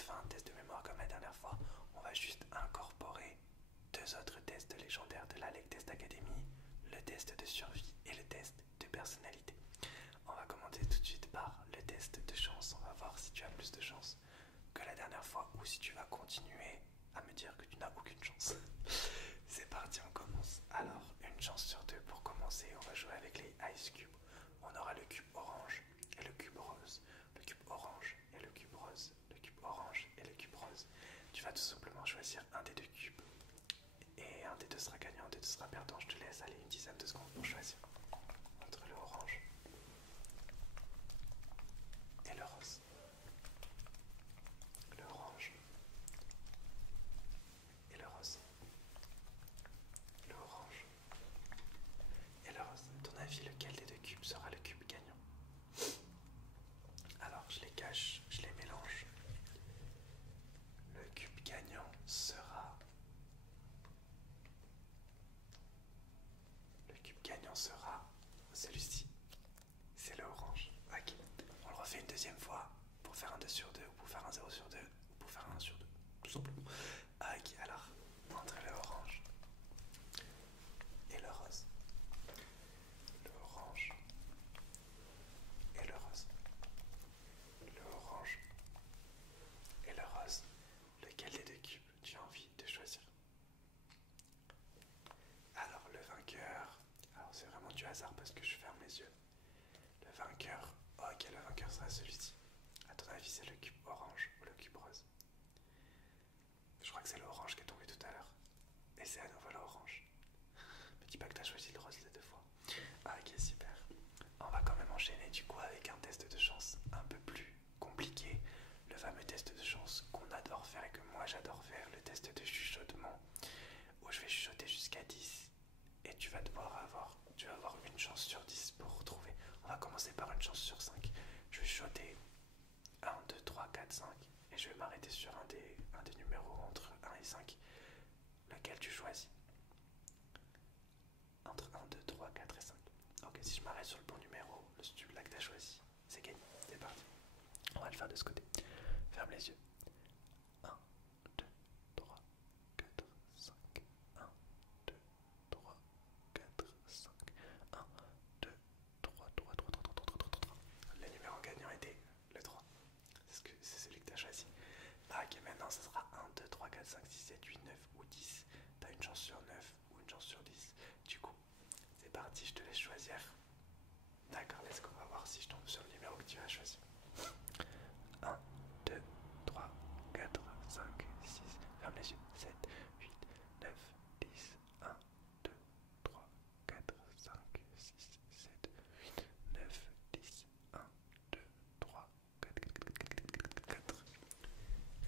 toute fin un test de mémoire comme la dernière fois. On va juste incorporer deux autres tests légendaires de la Lake Test Academy, le test de survie et le test de personnalité. On va commencer tout de suite par le test de chance. On va voir si tu as plus de chance que la dernière fois ou si tu vas continuer à me dire que tu n'as aucune chance. C'est parti, on commence. Alors, une chance sur deux pour commencer. On va jouer avec les Ice Cubes. On aura le cube orange et le cube rose. Le cube orange et le cube rose. Le cube orange et le cube rose. Tu vas tout simplement choisir un des deux cubes. Et un des deux sera gagnant, un des deux sera perdant. Je te laisse aller une dizaine de secondes pour choisir entre le orange et le rose. Le orange et le rose. Le orange et le rose. À ton avis, lequel des deux cubes sera le cube gagnant? Alors, je les cache, je les mélange. Le cube gagnant sera... Le cube gagnant sera celui-ci. C'est le orange. Ok. On le refait une deuxième fois pour faire un 2 sur 2 ou pour faire un 0 sur 2 ou pour faire un 1 sur 2. Tout simplement. Ok, alors, entre le orange et le rose. Le orange et le rose. Le orange et le rose. Lequel des deux cubes tu as envie de choisir? Alors le vainqueur, alors c'est vraiment du hasard parce que je ferme les yeux. Le vainqueur, ok, le vainqueur sera celui-ci. A ton avis, c'est le cube orange ou le cube rose? Je crois que c'est l'orange qui est tombé tout à l'heure. Et c'est à nouveau l'orange. Me dis pas que tu as choisi le rose les deux fois. Ah, ok, super. On va quand même enchaîner du coup avec un test de chance un peu plus compliqué. Le fameux test de chance qu'on adore faire et que moi j'adore faire, le test de chuchotement, où je vais chuchoter jusqu'à 10 et tu vas avoir une chance sur 10 pour retrouver. On va commencer par une chance sur 5. Je vais chuchoter 1, 2, 3, 4, 5 et je vais m'arrêter sur un des numéros entre 1 et 5. Lequel tu choisis? Entre 1, 2, 3, 4 et 5. Ok, si je m'arrête sur le bon numéro, celui-là que tu as choisi, c'est gagné. C'est parti. On va le faire de ce côté. Ferme les yeux. 1, 2, 3, 4, 5. 1, 2, 3, 4, 5. 1, 2, 3, 3, 3, 3, 3, 3, 3, 3. Le numéro gagnant était le 3. C'est celui que tu as choisi. Ah, ok, maintenant ça sera 1, 2, 3, 4, 5, 6, 7, 8, 9 ou 10. Tu as une chance sur 9 ou une chance sur 10. Du coup, c'est parti, je te laisse choisir. D'accord, est-ce qu'on va voir si je tombe sur le numéro que tu as choisi? 1, 2, 3, 4, 5, 6, ferme les yeux, 7, 8, 9, 10, 1, 2, 3, 4, 5, 6, 7, 8, 9, 10, 1, 2, 3, 4, 4, 4, 4.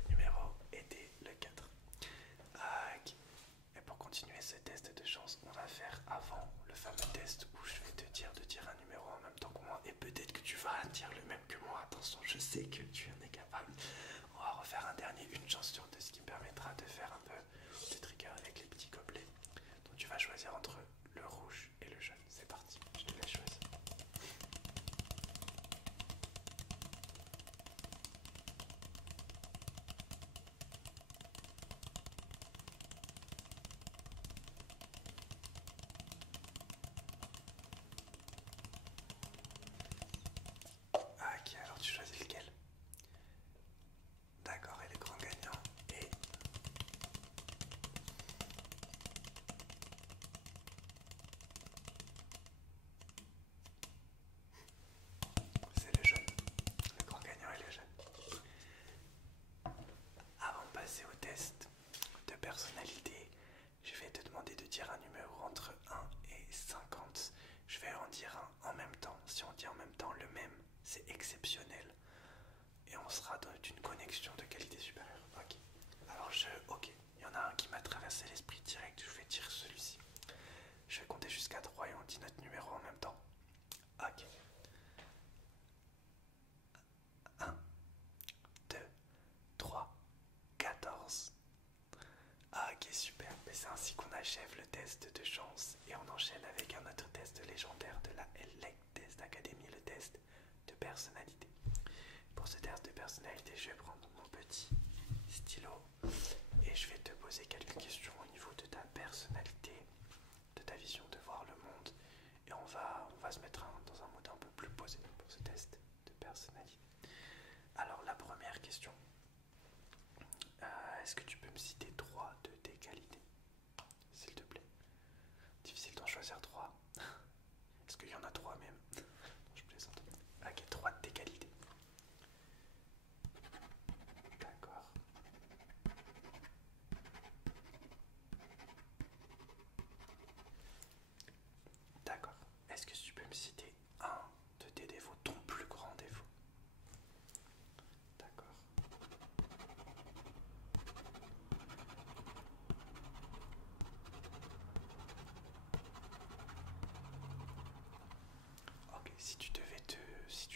Le numéro était le 4. Ok. Et pour continuer ce test de chance, on va faire avant le fameux test où je vais te dire de dire un numéro en même temps que moi. Et peut-être que tu vas dire le même que moi. Attention, je sais que tu en es capable. On va refaire un dernier, une chance sur deux, ce qui me permettra de faire un peu de trigger avec les petits gobelets. Donc tu vas choisir entre le rouge et le jaune. C'est parti, je te laisse choisir. Ah, ok, alors tu choisis lequel? D'accord, et le grand gagnant est... C'est le jaune. Le grand gagnant est le jaune. Avant de passer au test de personnalité, je vais te demander de dire un numéro entre 1 et 50. Je vais en dire un en même temps. Si on dit en même temps le même, c'est exceptionnel. Et on sera dans une connexion de qualité supérieure. Ok. Alors ok. Il y en a un qui m'a traversé l'esprit direct. Je vais dire celui-ci. Je vais compter jusqu'à 3 et on dit notre numéro en même temps. Ok. 1, 2, 3, 14. Ah, ok, super. Mais c'est ainsi qu'on achève le test de chance et on enchaîne avec un autre test légendaire de la Lake Test Academy, le test de personnalité. Pour ce test de personnalité, je vais prendre mon petit est-ce que tu peux me citer trois de tes qualités, s'il te plaît? Difficile d'en choisir trois. Est-ce qu'il y en a trois même? Non, je plaisante. Ok, trois de tes qualités. D'accord. D'accord. Est-ce que tu peux me citer un de tes défauts, ton plus grand défaut? D'accord. Ok, si tu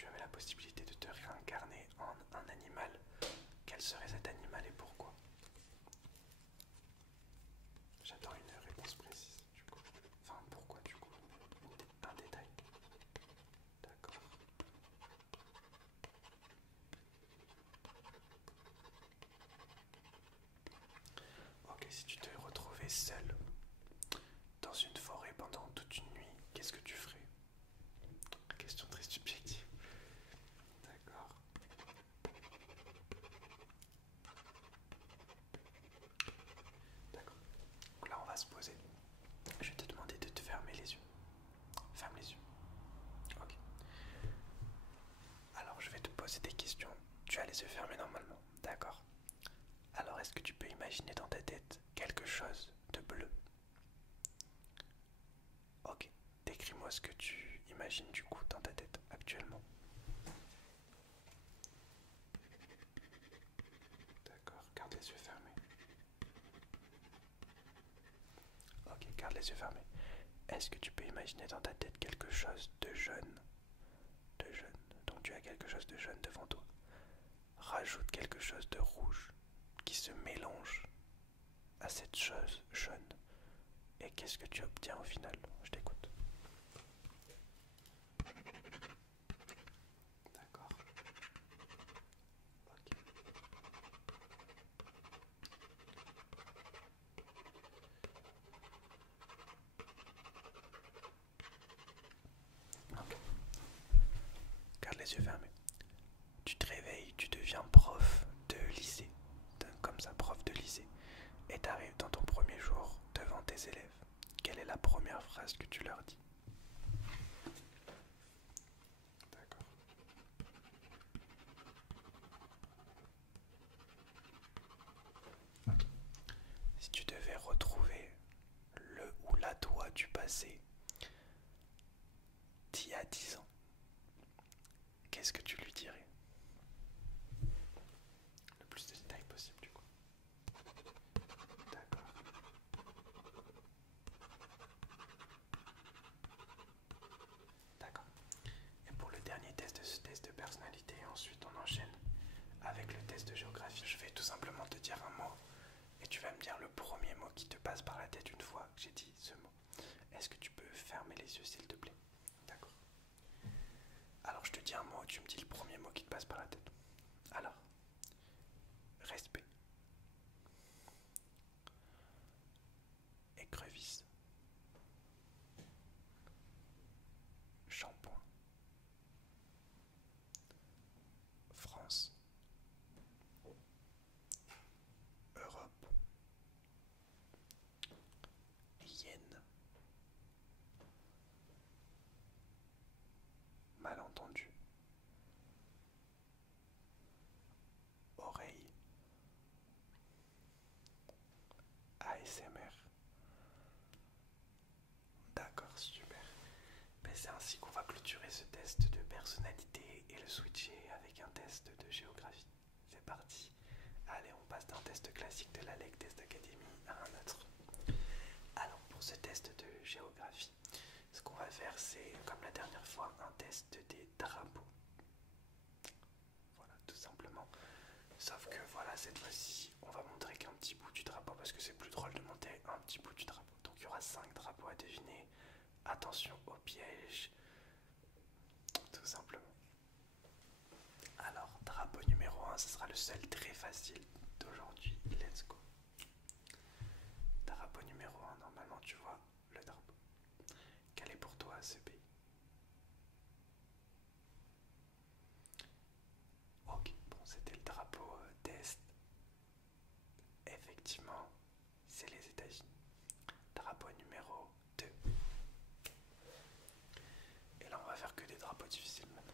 avais la possibilité de te réincarner en un animal, quel serait cet animal et pourquoi? J'attends une réponse précise, du coup. Enfin, pourquoi, du coup? Un détail. D'accord. Ok, si tu te retrouvais seul dans une forêt pendant toute une nuit, qu'est-ce que tu ferais? Question très subjective. D'accord. D'accord. Donc là, on va se poser. Je vais te demander de te fermer les yeux. Ferme les yeux. Ok. Alors, je vais te poser des questions. Tu as les yeux fermés normalement. D'accord. Alors, est-ce que tu peux imaginer dans ta tête quelque chose de bleu? Ok. Décris-moi ce que tu imagines du coup dans ta tête actuellement. D'accord. Garde les yeux fermés. Ok, garde les yeux fermés. Est-ce que tu peux imaginer dans ta tête quelque chose de jaune? De jaune. Donc tu as quelque chose de jaune devant toi. Rajoute quelque chose de rouge qui se mélange à cette chose jaune. Et qu'est-ce que tu obtiens au final? Je t'écoute. D'accord. Ok. Ok. Garde les yeux fermés. Tu te réveilles, tu deviens prof de lycée. Comme ça, prof de lycée. Et t'arrives dans ton premier jour devant tes élèves. Quelle est la première phrase que tu leur dis? D'accord. Si tu devais retrouver le ou la toi du passé d'il y a 10 ans, qu'est-ce que tu lui dirais? Le plus de détails possible du coup. D'accord. D'accord. Et pour le dernier test de ce test de personnalité, ensuite on enchaîne avec le test de géographie. Je vais tout simplement te dire un mot et tu vas me dire le premier mot qui te passe par la tête une fois que j'ai dit ce mot. Est-ce que tu peux fermer les yeux s'il te plaît? D'accord. Alors je te dis un mot, tu me dis le premier mot qui te passe par la tête. Alors, respect, écrevisse, shampoing, France, Europe, hyène, malentendu, oreille, ASMR. D'accord, super. Ben, c'est ainsi qu'on va clôturer ce test de personnalité et le switcher avec un test de géographie. C'est parti. Allez, on passe d'un test classique de la LEC Test Academy à un autre. Alors, pour ce test de géographie, ce qu'on va faire, c'est, comme la dernière fois, un test des drapeaux. Voilà, tout simplement. Sauf que voilà, cette fois-ci, on va montrer qu'un petit bout du drapeau parce que c'est plus drôle de monter un petit bout du drapeau. Donc il y aura 5 drapeaux à deviner. Attention au piège, tout simplement. Alors, drapeau numéro 1, ce sera le seul très facile d'aujourd'hui. Let's go. Drapeau numéro 1, normalement tu vois le drapeau. Quel est pour toi ce pays? Ok, bon, c'était le drapeau d'Est. effectivement, c'est les États-Unis. Drapeau numéro 2. Et là, on va faire que des drapeaux difficiles maintenant.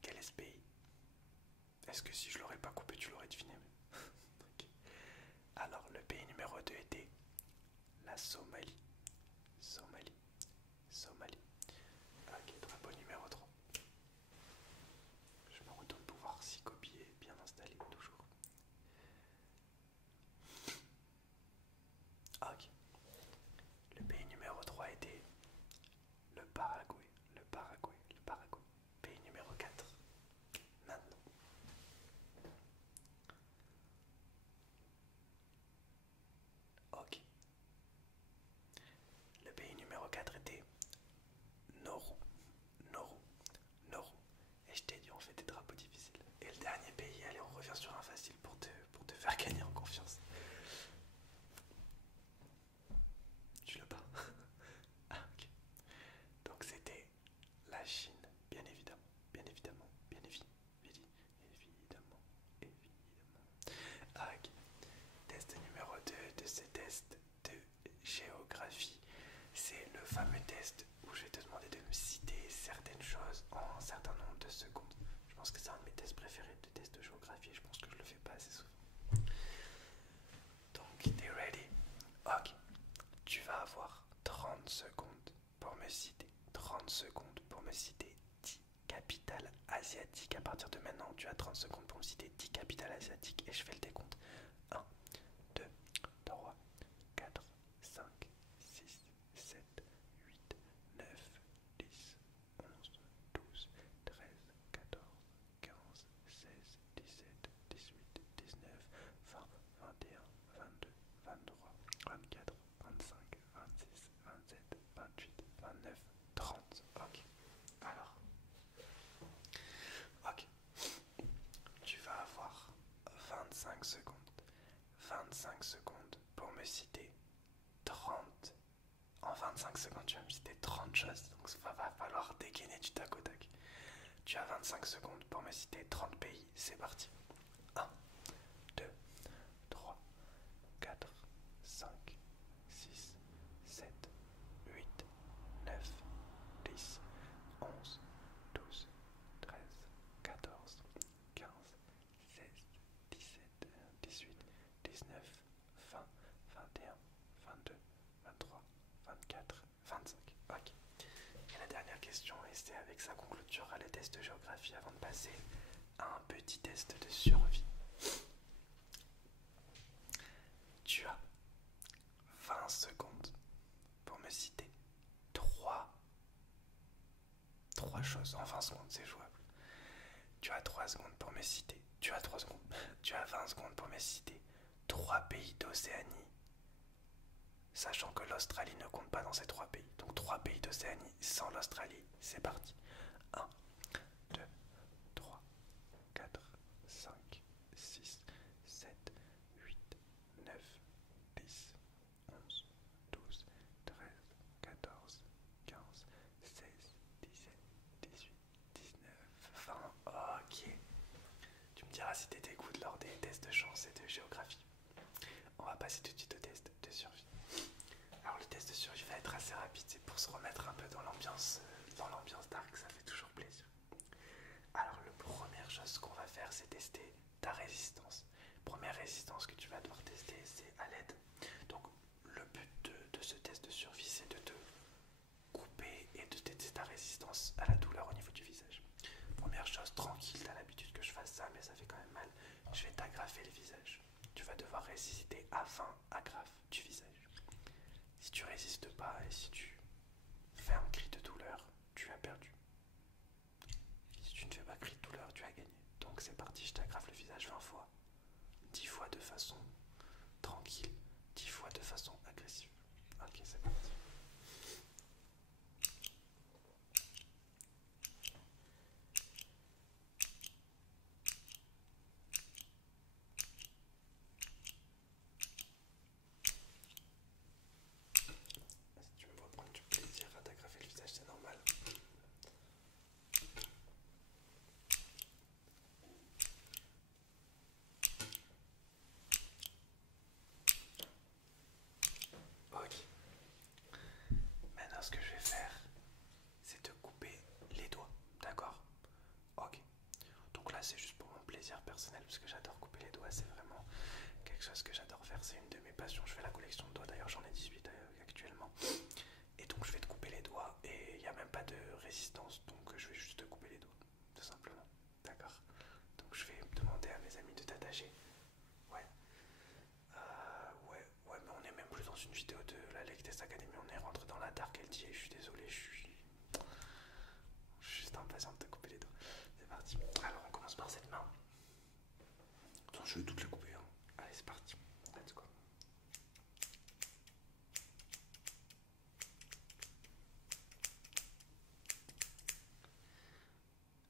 Quel est ce pays? Est-ce que si je l'aurais pas coupé, tu l'aurais deviné? Ok. Alors, le pays numéro 2 était la Somalie. Somalie. Somalie. Ok, drapeau numéro 3. Je me retourne pour voir si copier est bien installé, toujours. Ok. Le pays numéro 3 était le Paraguay. Le Paraguay. Le Paraguay. Pays numéro 4. Maintenant. Ok. Le pays numéro 4 était Nauru. Nauru. Nauru. Et je t'ai dit, on fait des drapeaux difficiles. Et le dernier pays, allez, on revient sur un facile pour te faire gagner en confiance. Tu l'as pas? Ah, ok. Donc c'était la Chine, bien évidemment. Bien évidemment. Bien évidemment. Évidemment. Évidemment. Ah, ok. Test numéro 2 de ce test de géographie. C'est le fameux test où je vais te demander de me citer certaines choses en un certain nombre de secondes. Je pense que c'est un de mes tests préférés de test de géographie et je pense que je le fais pas assez souvent. Donc, t'es ready? Ok. Tu vas avoir 30 secondes pour me citer. 30 secondes pour me citer 10 capitales asiatiques. À partir de maintenant, tu as 30 secondes pour me citer 10 capitales asiatiques et je fais le décompte. 1, 2, 3, 4, 5, 6, 7, 8, 9, 10, 11, 12, 13, 14, 15, 16, 17, 18, 19, 20, 21, 22, 23, 24, 25, 26, 27, 28, 29, 30. Ok. Alors. Ok. Tu vas avoir 25 secondes. 25 secondes pour me citer 30. En 25 secondes, tu vas me citer 30 choses. Donc ça va falloir dégainer du tac au tac. Tu as 25 secondes pour me citer 30 pays. C'est parti. 1, 2, 3, 4, 5, 6, 7, 8, 9, 10, 11, 12, 13, 14, 15, 16, 17, 18, 19, 20, 21, 22, 23, 24, 25. Ok. Et la dernière question, et c'est avec ça qu'on clôturera le test de géographie avant de passer à un petit test de survie. Tu as 20 secondes pour me citer 3 choses. En 20 secondes, c'est jouable. Tu as 3 secondes pour me citer. Tu as 3 secondes. Tu as 20 secondes pour me citer 3 pays d'Océanie. Sachant que l'Australie ne compte pas dans ces 3 pays. Donc 3 pays d'Océanie sans l'Australie. C'est parti. 1, 2, 3, 4, 5, 6, 7, 8, 9, 10, 11, 12, 13, 14, 15, 16, 17, 18, 19, 20. Ok. Tu me diras si t'étais good lors des tests de chance et de géographie. On va passer tout de suite au test de survie. Alors le test de survie va être assez rapide, c'est pour se remettre un peu dans l'ambiance dark, ça fait toujours plaisir. Alors la première chose qu'on va faire, c'est tester ta résistance. Première résistance que tu vas devoir tester, c'est à l'aide. Donc le but de ce test de survie, c'est de te couper et de tester ta résistance à la douleur au niveau du visage. Première chose, tranquille, t'as l'habitude que je fasse ça, mais ça fait quand même mal. Je vais t'agrafer le visage. Tu vas devoir résister à 20 agrafes du visage. Si tu résistes pas et si tu fais un cri de douleur, tu as perdu. Si tu ne fais pas cri de douleur, tu as gagné. Donc c'est parti, je t'agrafe le visage 20 fois. 10 fois de façon tranquille, 10 fois de façon agressive. Ok, c'est parti. Si tu me vois prendre du plaisir à t'agrafer le visage, c'est normal. spécial parce que j'adore couper les doigts, c'est vraiment quelque chose que j'adore faire, c'est une de mes passions. Je fais la collection de doigts, d'ailleurs j'en ai 18 actuellement. Et donc je vais te couper les doigts et il n'y a même pas de résistance, donc je vais juste te couper les doigts, tout simplement. D'accord? Donc je vais demander à mes amis de t'attacher. Ouais. Ouais, mais on est même plus dans une vidéo de la Lake Test Academy, on est rentré dans la Dark LTA, je suis désolé, je suis juste impatient de te couper les doigts. C'est parti. Alors on commence par cette main. Attends, je vais toutes les couper. Hein. Allez, c'est parti. Let's go.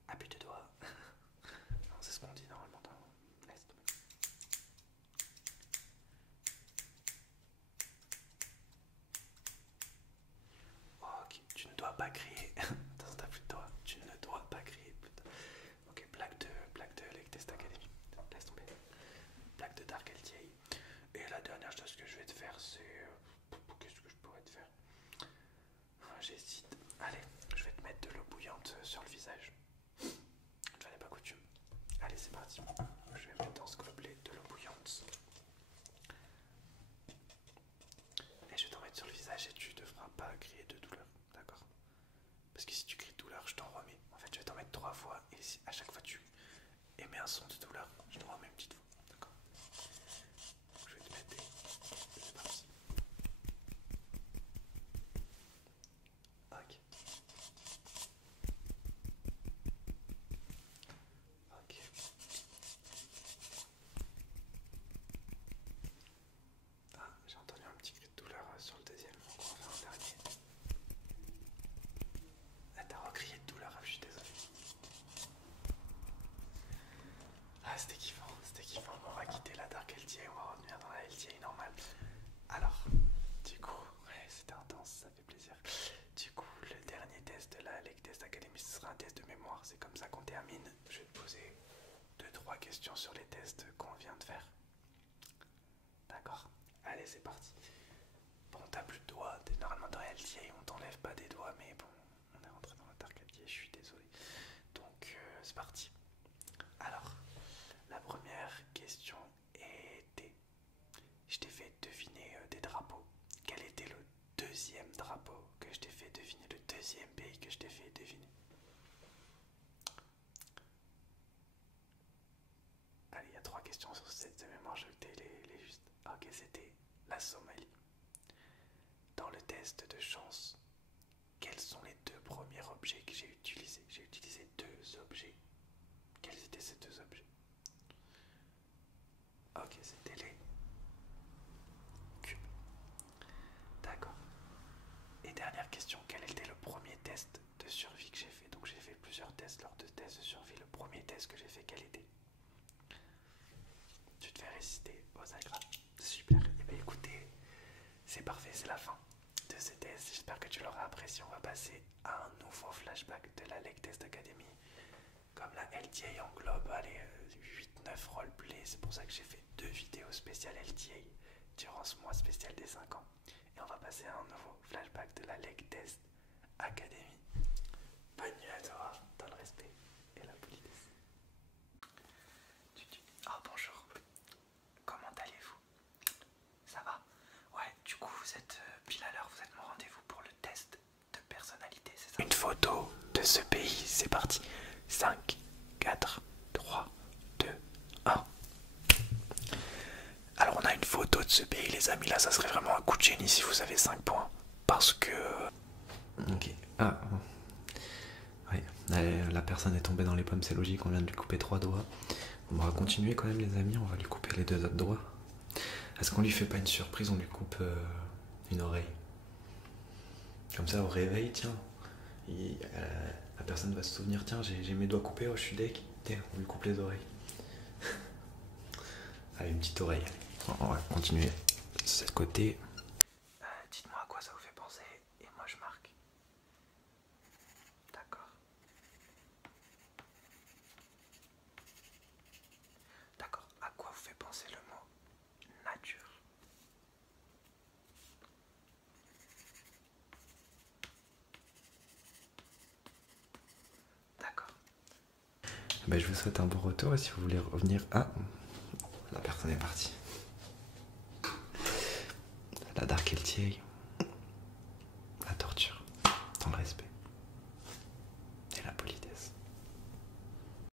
Appuie de doigts. Non, c'est ce qu'on dit normalement dans l'Est. Ok, tu ne dois pas crier. Dans ta plus de doigts, tu ne dois pas crier. Putain. Ok, plaque de Lake Test Academy. Laisse tomber. Plaque de Dark LTA. Et la dernière chose que je vais te faire, c'est. Qu'est-ce que je pourrais te faire? J'hésite. Allez, je vais te mettre de l'eau bouillante sur le visage. Une fois n'est pas coutume. Allez, c'est parti. Je vais mettre dans ce gobelet de l'eau bouillante. Et je vais t'en mettre sur le visage et tu devras pas crier de douleur. D'accord? Parce que si tu cries de douleur, je t'en remets. En fait, je vais t'en mettre 3 fois et si à chaque fois tu émets un son de douleur, je t'en remets une petite fois. D'accord? Je vais te mettre des. C'est parti. Ok. Ok. Ah, j'ai entendu un petit cri de douleur sur le deuxième, donc on va faire un dernier. Ah, t'as recrié de douleur, je suis désolé. Ah, c'était kiffant, c'était kiffant. On va quitter la Dark LTA, on va revenir dans la LTA normale. Alors, du coup, ouais, c'était intense, ça fait plaisir. Du coup, le dernier test de la Lake Test Academy, ce sera un test de mémoire. C'est comme ça qu'on termine. Je vais te poser 2-3 questions sur les tests qu'on vient de faire. D'accord? Allez, c'est parti. Bon, t'as plus de doigts. T'es normalement dans la LTA, on t'enlève pas des doigts, mais bon, on est rentré dans la Dark LTA, je suis désolé. Donc, c'est parti. Alors, la première question était, je t'ai fait deviner des drapeaux. Quel était le deuxième drapeau que je t'ai fait deviner, le deuxième pays que je t'ai fait deviner? Allez, il y a 3 questions sur cette mémoire, je veux que t'aies les justes. Ok, c'était la Somalie. Dans le test de chance, quels sont les 2 premiers objets que j'ai utilisés? J'ai utilisé 2 objets. Quels étaient ces 2 objets? Ok, c'était les cubes. D'accord. Et dernière question, quel était le premier test de survie que j'ai fait? Donc j'ai fait plusieurs tests lors de tests de survie. Le premier test que j'ai fait, quel était? Tu te fais résister aux agrafes. Super. Et bien écoutez, c'est parfait, c'est la fin de ces tests. J'espère que tu l'auras apprécié. On va passer à un nouveau flashback de la Lake Test Academy. Comme la LTA englobe, allez, 8-9 roleplays, c'est pour ça que j'ai fait 2 vidéos spéciales LTA durant ce mois spécial des 5 ans. Et on va passer à un nouveau flashback de la Lake Test Academy. Bonne nuit à toi, dans le respect et la politesse. Oh bonjour, comment allez-vous? Ça va? Ouais, du coup vous êtes pile à l'heure, vous êtes mon rendez-vous pour le test de personnalité, c'est ça? Une photo de ce pays, c'est parti. 5, 4, 3, 2, 1. Alors on a une photo de ce pays les amis, là ça serait vraiment un coup de génie si vous avez 5 points. Parce que... Ok. Ah. Ouais. La personne est tombée dans les pommes, c'est logique, on vient de lui couper 3 doigts. On va continuer quand même les amis, on va lui couper les 2 autres doigts. Est-ce qu'on lui fait pas une surprise, on lui coupe une oreille? Comme ça au réveil, tiens, la personne va se souvenir, tiens j'ai mes doigts coupés, oh je suis deg, tiens on lui coupe les oreilles. Allez, une petite oreille. On va continuer de ce côté. Dites-moi à quoi ça vous fait penser et moi je marque. D'accord. D'accord. À quoi vous fait penser le mot nature? D'accord. Bah, je vous souhaite un bon retour et si vous voulez revenir... Ah, la personne est partie. La Dark Eltier, la torture, dans le respect.